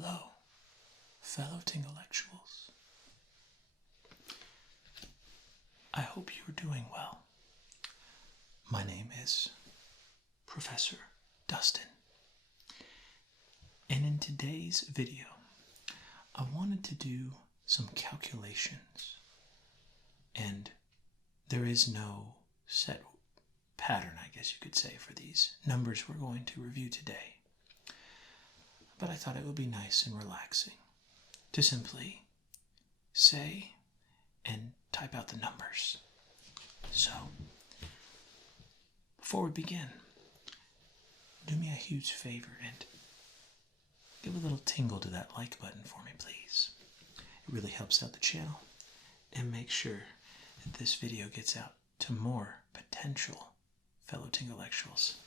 Hello, fellow Tinglectuals. I hope you are doing well. My name is Professor Dustin. And in today's video, I wanted to do some calculations. And there is no set pattern, I guess you could say, for these numbers we're going to review today. But I thought it would be nice and relaxing to simply say and type out the numbers. So, before we begin, do me a huge favor and give a little tingle to that like button for me, please. It really helps out the channel and make sure that this video gets out to more potential fellow Tinglectuals,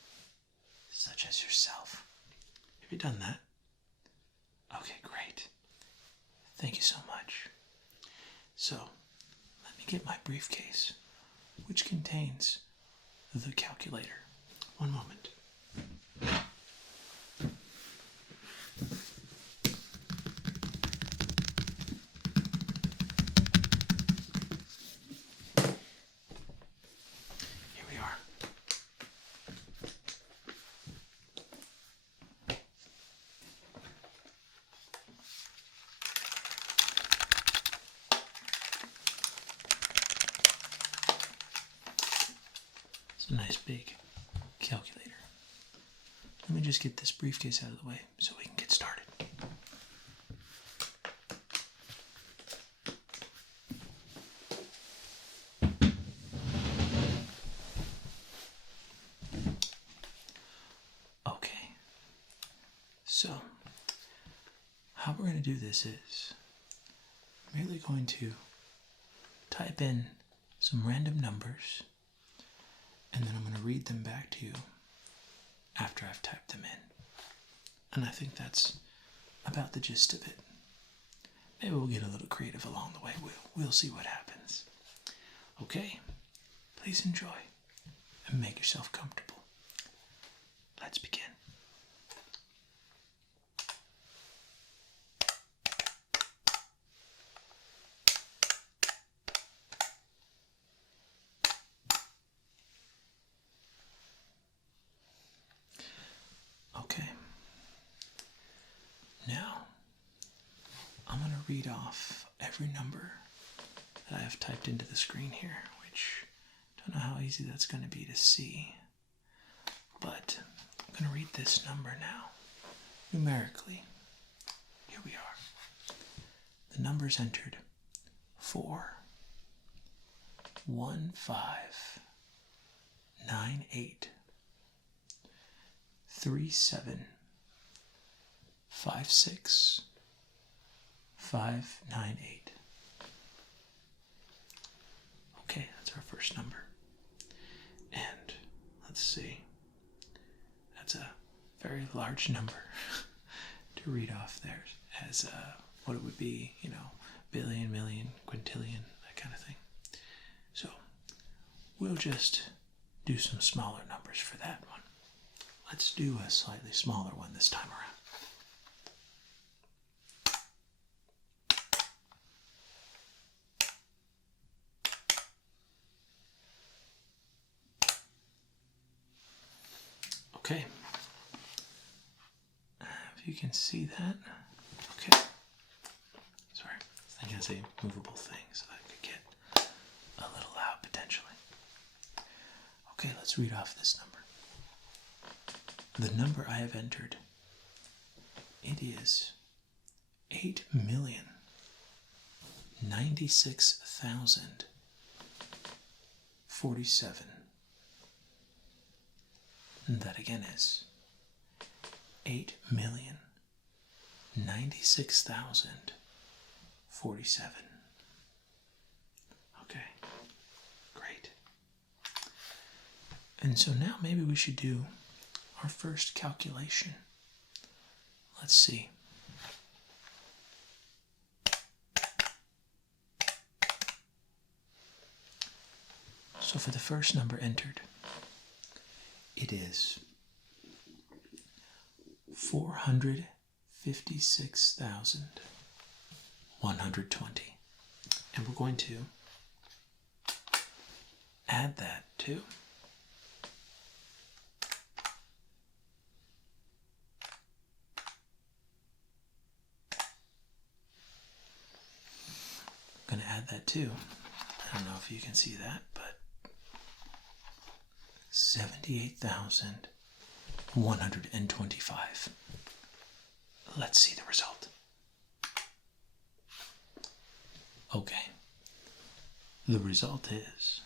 such as yourself. Have you done that? Okay, great. Thank you so much. So, let me get my briefcase, which contains the calculator. One moment. Here we are. It's a nice big calculator. Let me just get this briefcase out of the way so we can get started. Okay, so how we're going to do this is I'm merely going to type in some random numbers, and then I'm going to read them back to you after I've typed them in. And I think that's about the gist of it. Maybe we'll get a little creative along the way. We'll see what happens. Okay, please enjoy and make yourself comfortable. Let's begin. Okay, now I'm going to read off every number that I have typed into the screen here, which I don't know how easy that's going to be to see, but I'm going to read this number now, numerically. Here we are. The numbers entered: 4, 1, 5, 9, 8, 3, 7, 5, 6, 5, 9, 8. Okay, that's our first number. And let's see. That's a very large number to read off there as what it would be, billion, million, quintillion, that kind of thing. So we'll just do some smaller numbers for that one. Let's do a slightly smaller one this time around. Okay. If you can see that. Okay. Sorry. I think it's a movable thing, so that could get a little loud potentially. Okay, let's read off this number. The number I have entered, it is 8,096,047. And that again is 8,096,047. Okay, great. And so now maybe we should do our first calculation. Let's see. So for the first number entered, it is 450 56,120. And we're going to add that to I don't know if you can see that, but 78,125. Let's see the result. Okay. The result is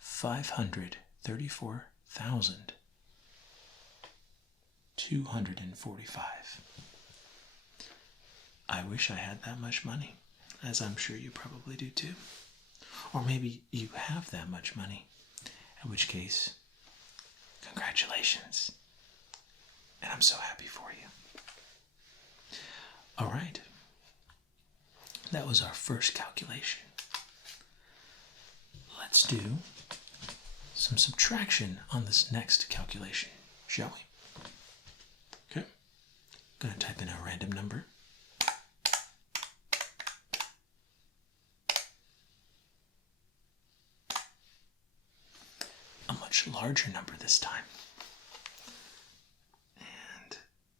534,245. I wish I had that much money, as I'm sure you probably do too. Or maybe you have that much money, in which case, congratulations. And I'm so happy for you. All right. That was our first calculation. Let's do some subtraction on this next calculation, shall we? Okay. I'm going to type in a random number. A much larger number this time. And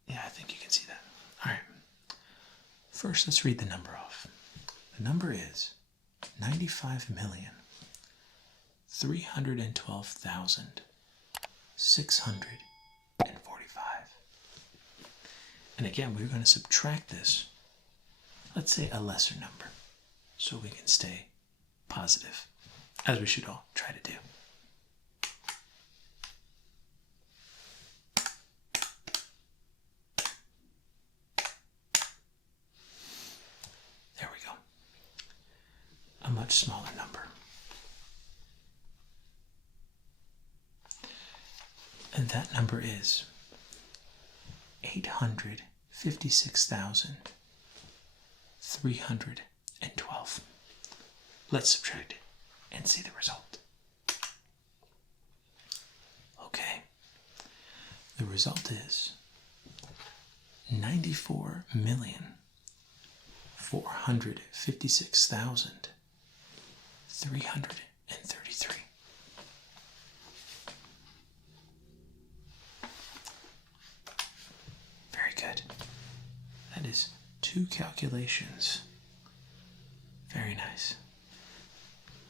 yeah, I think you can see that. All right. First, let's read the number off. The number is 95,312,645. And again, we're going to subtract this, let's say a lesser number, so we can stay positive, as we should all try to do. There we go. A much smaller number. And that number is 856,312. Let's subtract it and see the result. Okay. The result is 94,456,333. Very good. That is 2 calculations. Very nice.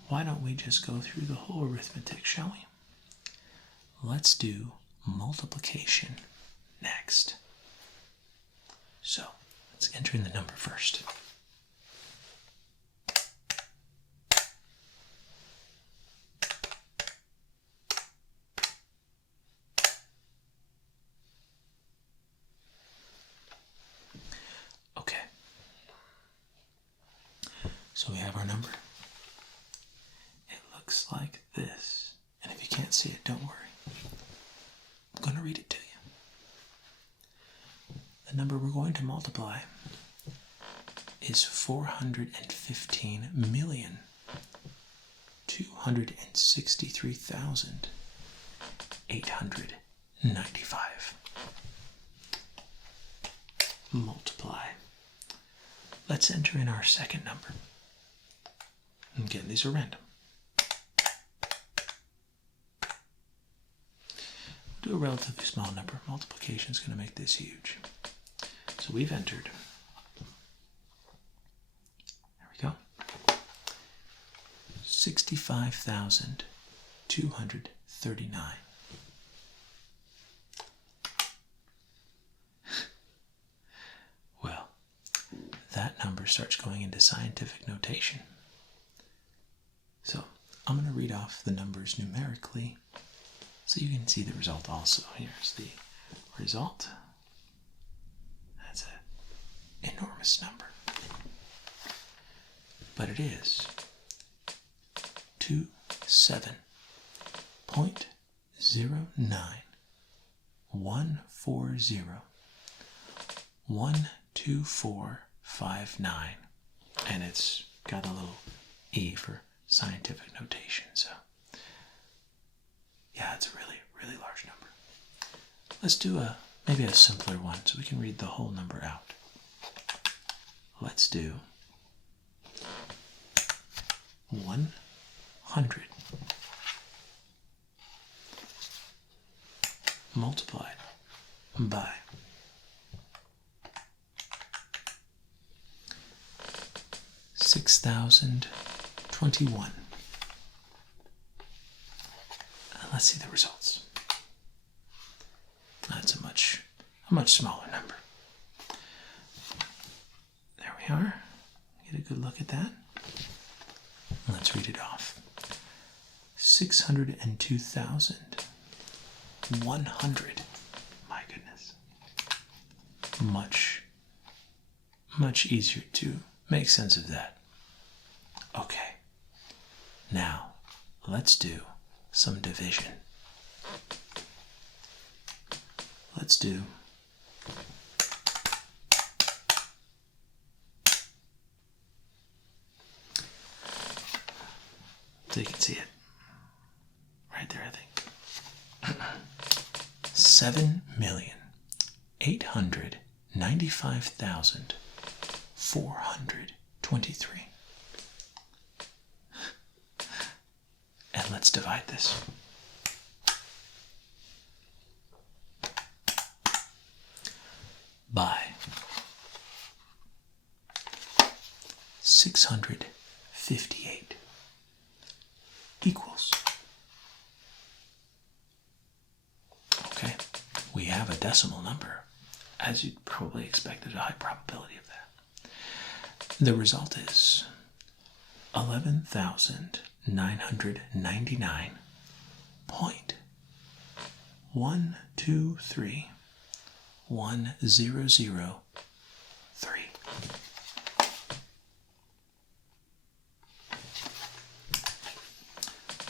Why don't we just go through the whole arithmetic, shall we? Let's do multiplication next. So, let's enter in the number first. Okay. So we have our number. It looks like this. And if you can't see it, don't worry. I'm going to read it to you. The number we're going to multiply is 415,263,895. Multiply. Let's enter in our second number. Again, these are random. Do a relatively small number. Multiplication is going to make this huge. So we've entered. There we go. 65,239. Well, that number starts going into scientific notation. So I'm going to read off the numbers numerically so you can see the result also. Here's the result. That's an enormous number. But it is 27.09140.12459. And it's got a little E for scientific notation, so yeah, it's a really, really large number. Let's do a maybe a simpler one so we can read the whole number out. Let's do 100 multiplied by 6,021. Let's see the results. That's a much smaller number. There we are. Get a good look at that. Let's read it off. 602,100. My goodness. Much easier to make sense of that. Okay. Now, let's do some division. Let's do so you can see it right there, I think. 7,895,423. And let's divide this. By 658 equals. Okay, we have a decimal number. As you'd probably expect, there's a high probability of that. The result is 11,999.123,100,3.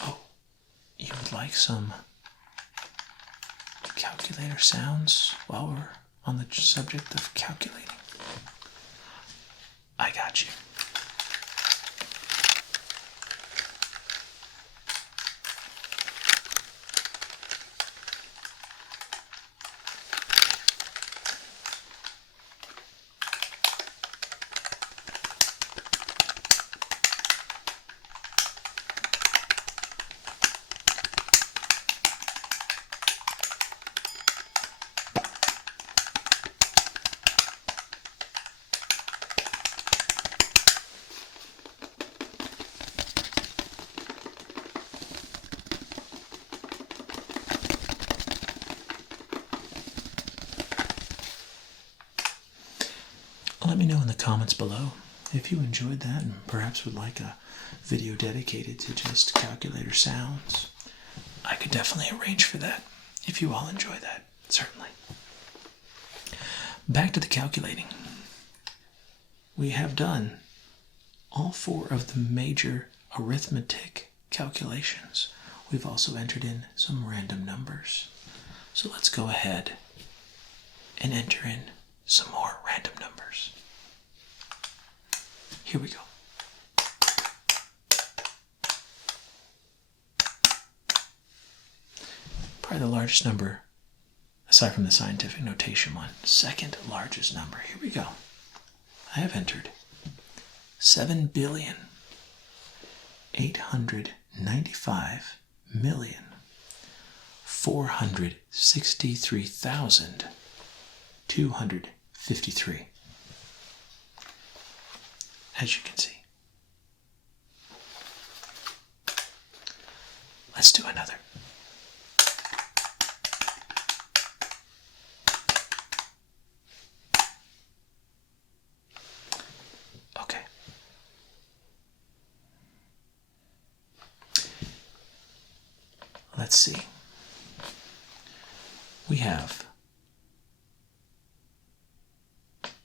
Oh, you would like some calculator sounds while we're on the subject of calculating? I got you. Let me know in the comments below if you enjoyed that and perhaps would like a video dedicated to just calculator sounds. I could definitely arrange for that if you all enjoy that, certainly. Back to the calculating. We have done all 4 of the major arithmetic calculations. We've also entered in some random numbers. So let's go ahead and enter in some more random numbers. Here we go. Probably the largest number, aside from the scientific notation one, second largest number. Here we go. I have entered 7,895,463,253. As you can see. Let's do another. Okay. Let's see. We have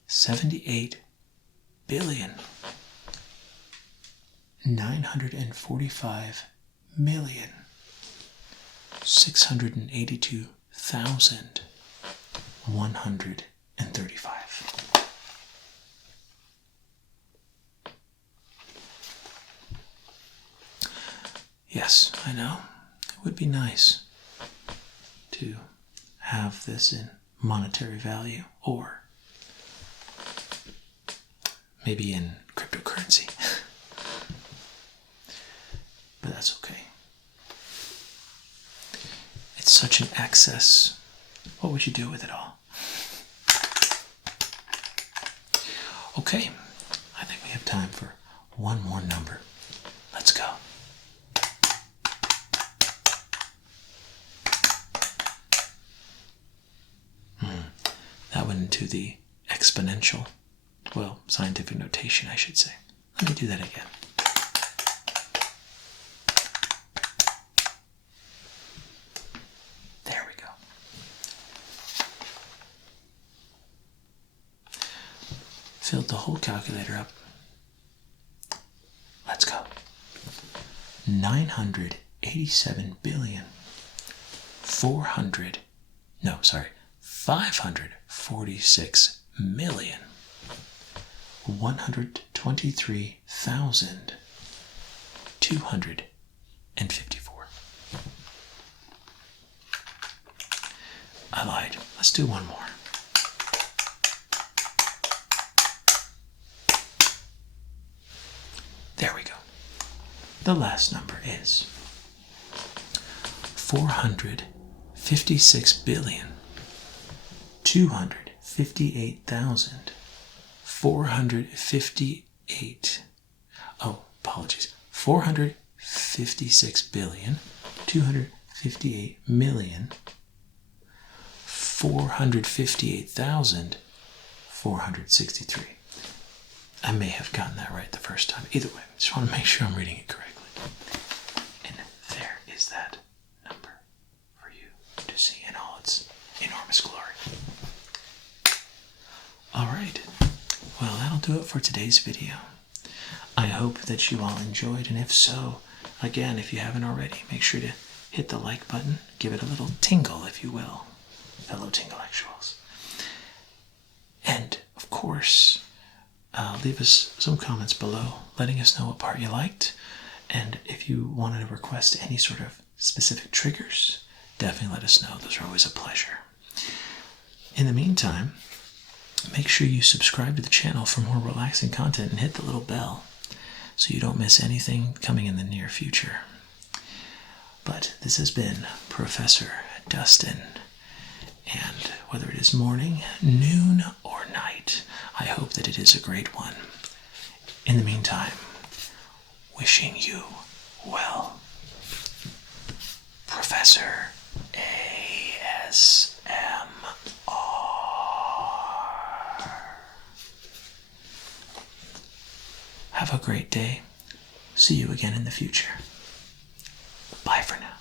78,945,682,135. Yes, I know. It would be nice to have this in monetary value, or maybe in cryptocurrency. But that's okay. It's such an access. What would you do with it all? Okay, I think we have time for one more number. Let's go. That went into the exponential, well, scientific notation, I should say. Let me do that again. There we go. Filled the whole calculator up. Let's go. 987 billion. 546 million. 123,254. I lied. Let's do one more. There we go. The last number is 456 billion 258,458. Oh, apologies. 456 billion 258 million 458,463. I may have gotten that right the first time. Either way, I just want to make sure I'm reading it correctly. And there is that number for you to see in all its enormous glory. Alright, well, that'll do it for today's video. I hope that you all enjoyed, and if so, again, if you haven't already, make sure to hit the like button, give it a little tingle, if you will, fellow Tinglectuals. And, of course, leave us some comments below, letting us know what part you liked, and if you wanted to request any sort of specific triggers, definitely let us know. Those are always a pleasure. In the meantime, make sure you subscribe to the channel for more relaxing content and hit the little bell so you don't miss anything coming in the near future. But this has been Professor Dustin, and whether it is morning, noon, or night, I hope that it is a great one. In the meantime, wishing you well. Professor ASMR. Have a great day. See you again in the future. Bye for now.